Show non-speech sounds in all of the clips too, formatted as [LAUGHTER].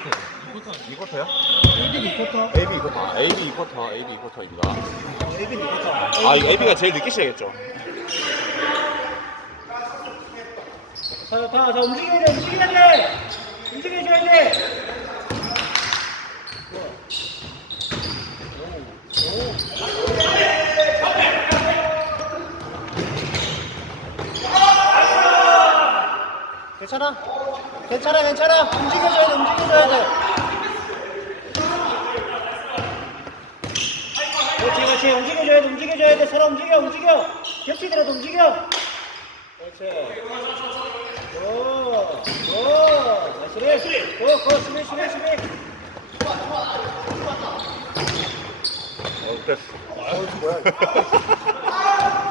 2쿼터 2쿼터야? AB 2쿼터. AB 2쿼터 아, AB 2쿼터 AB 2쿼터입니다 AB 2쿼터. 아 이거 AB가 제일 늦게 시작했죠 자, 자, 자, 움직여야 돼, 움직여야 돼! 움직여줘야 돼! 괜찮아? 괜찮아, 괜찮아. 움직여줘야 돼, 움직여줘야 돼. 그렇지, 그렇지. 움직여줘야 돼, 움직여줘야 돼. 서로 움직여, 움직여. 겹치더라도 움직여. 그렇지. 오, 오, 나이스. 고, 고, 수비, 수비, 수비. 어 됐어 [LAUGHS]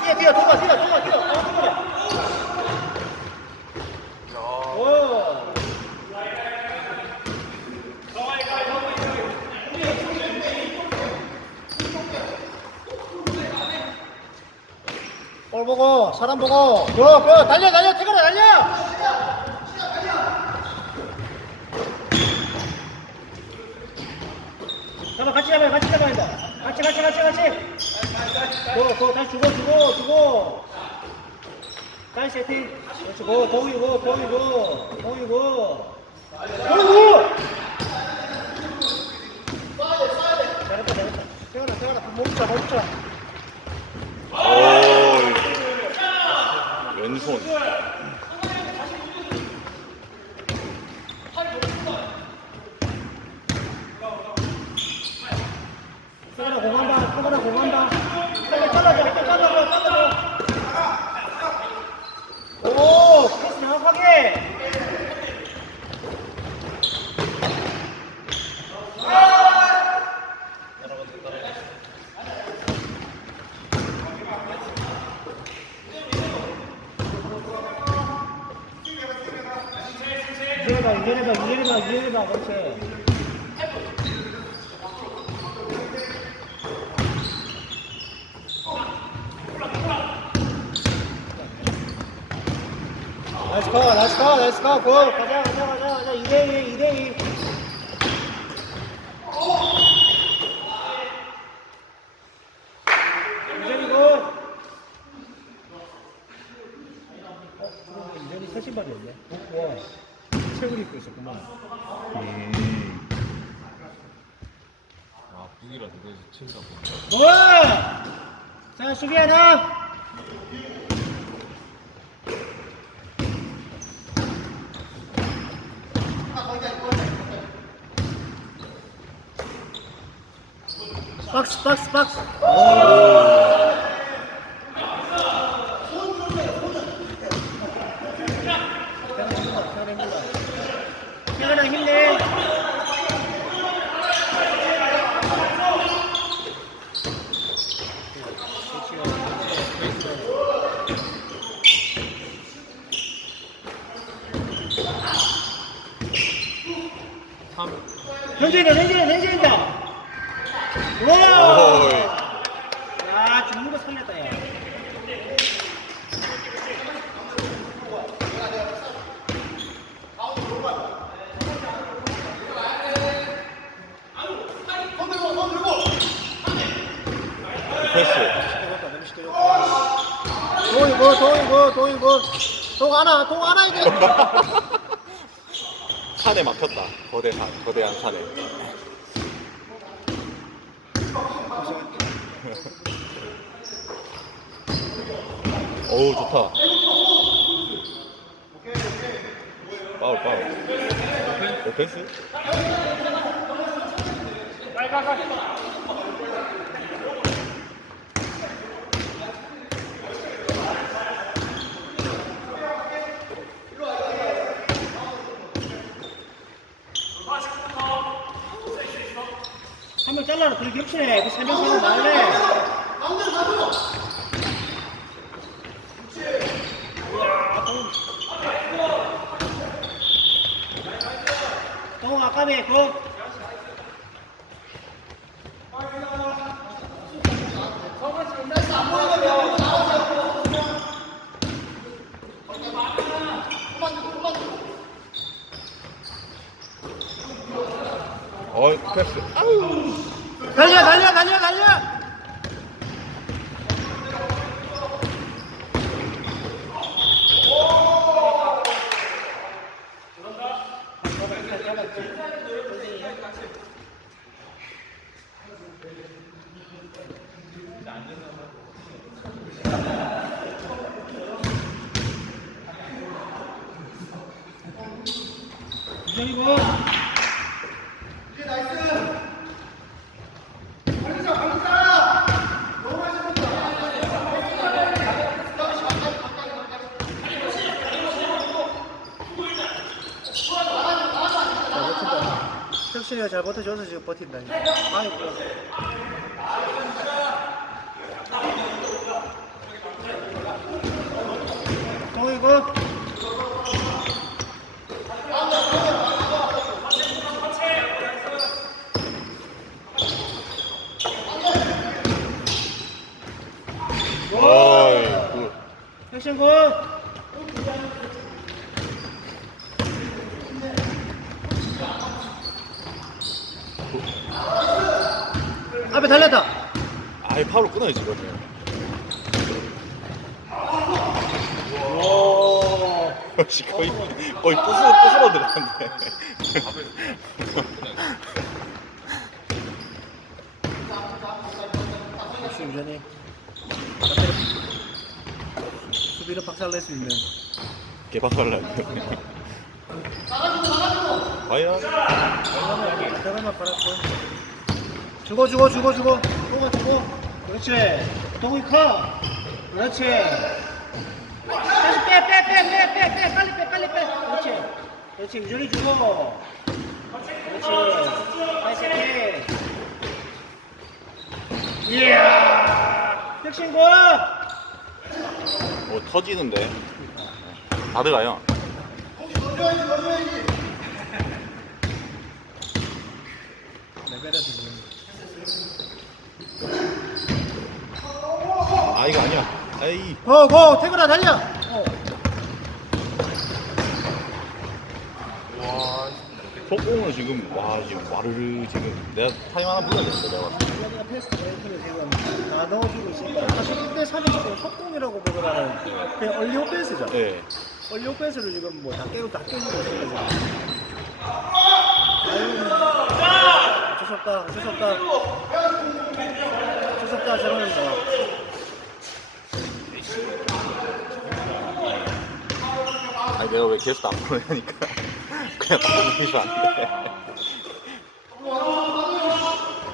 뛰어, 뛰어, 도마, 뛰어, 도마, 뛰어. 아, 도마. 오. 볼 보고, 사람 보고, 고, 고, 달려, 달려, 태근아, 달려! 잠깐 같이 잡아요, 같이 잡아야 돼. 같이, 같이, 같이, 같이. 고, 고, 다시 주고, 주고, 주고. 다시 세팅. 그렇지, 고, 보이고, 보이고, 보이고. 보이고! 잘했다, 잘했다. 태근아, 태근아, 멈춰, 멈춰. підходить. 나이스 컷, 나이스 컷, 나이스 컷, 굿. 가자, 가자, 가자, 가자. 2대2, 2대2. 이전이 굿. 어, 이전이 새 신발이었네. 어, 와, 책을 입고 있었구만. 음. 아 북이라 그래서 친다고 와! 자, 수비 하나. 박스, 박스, 박스. 태근아 힘내. 현진이다, 현진이다, 현진이다. 와! 오이 야, 죽는 거 살렸다, 야. 패스 도이고, 도이고, 도이고. 동 하나, 동 하나 이게. [LAUGHS] 산에 막혔다 거대 산 거대한 산에 [LAUGHS] 어우 좋다. 파울 파울. 오펜스? 한 명 잘라라, 둘이 겹치네. 그 세명 세명 나올래. 동 아까비, 고. 어 패스. 달려 달려 달려 달려 이거 잘 버틴다. 혁신이가 잘 버텨줘서 지금 버틴다. 아이고. 또 이거. 어이 굿 혁신 군. 앞에 달렸다. 아이 파울로 끊어야지 그러면. 오. 역시 거의 거의 부스러 부스러 들어갔네. 역시 유전이 수비를 박살낼 수 있는. 개박살나 과연? 대단한 바랐고 주고 주고 주고 주고 주고 주고 그렇지. 동이 커. 그렇지. 다시 빼빼빼빼 빼 빼. 빨리 빼 빨리 빼. 그렇지. 그렇지. 유전이 주고 그렇지. 다시 빼 이야. 혁신군 뭐 터지는데. 다 들어가요. 레벨에서 아 이거 아니야 아이 고고 태그라 달려 어. 와 속공은 지금 와 지금 와르르 지금 내가 타임 하나 불러냈어 내가 봤을 때. 패스트 브레이크를 지금 다 넣어주고 있으니까 사실 1대 3이 지금 속공이라고 보기보다는 그냥 얼리 오펜스죠. 네 얼리 오펜스를 지금 뭐다 깨고 다 있으니까 지금. 아유, 없다, 어쩔 수 없다. 어쩔 수 없다, 거. 아니 내가 왜 계속 안 보내니까 [LAUGHS] 그냥 바꿔주면 안돼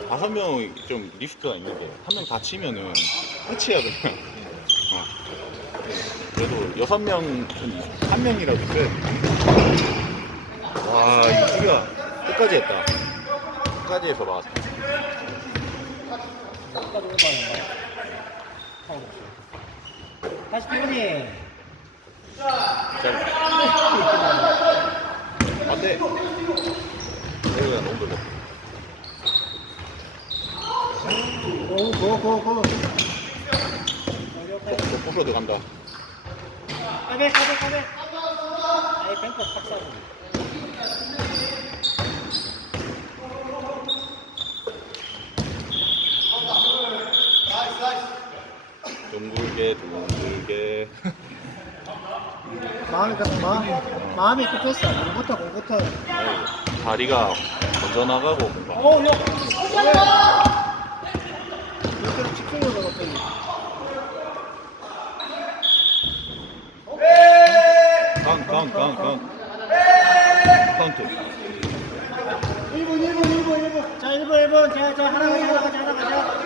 다섯 명이 좀 리스크가 있는데 한 명 다치면은 끝이야 그냥 어. 그래도 여섯 명은 한 명이라도 끝와 이주가 끝까지 했다 파울 없이. 다시 피곤이. 자 안돼 내가 너무 돌려 고, 고, 고, 고. 또 뽑으러 들어간다 까베, 까베, 까베. 아이, 탁사. 둥글게 마음이 급, 마음, 마음이 급했어. 공부터, 공부터. 다리가 먼저 나가고 어, 형. 이렇게 집중해서 갑자기. 카운트 카운트 카운트 카운트 카운트 1분, 1분, 1분, 1분. 자, 1분, 1분. 자, 자, 하나 가자, 하나 가자, 하나 가자.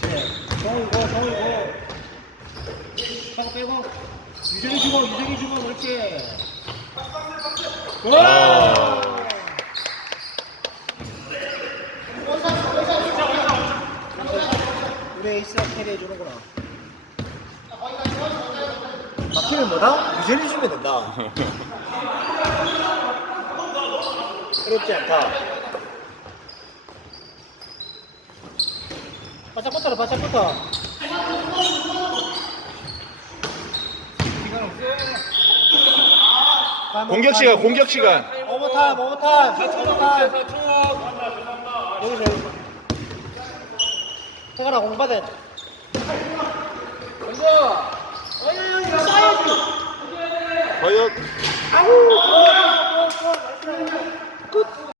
동이고, 동이고. 빼고, 빼고. 유정이 주고, 유정이 주고, 그렇지. 와! 우리 에이스가 캐리해 주는구나. 막히면 뭐다? 유전이 주면 된다. [LAUGHS] 어렵지 않다. 바짝 붙어라, 바짝 붙어. 공격 시간 공격 시간. 오버타임 오버타임. 오버타임. 여기서 여기서. 태가라 공 받아. 먼저 과연. 아우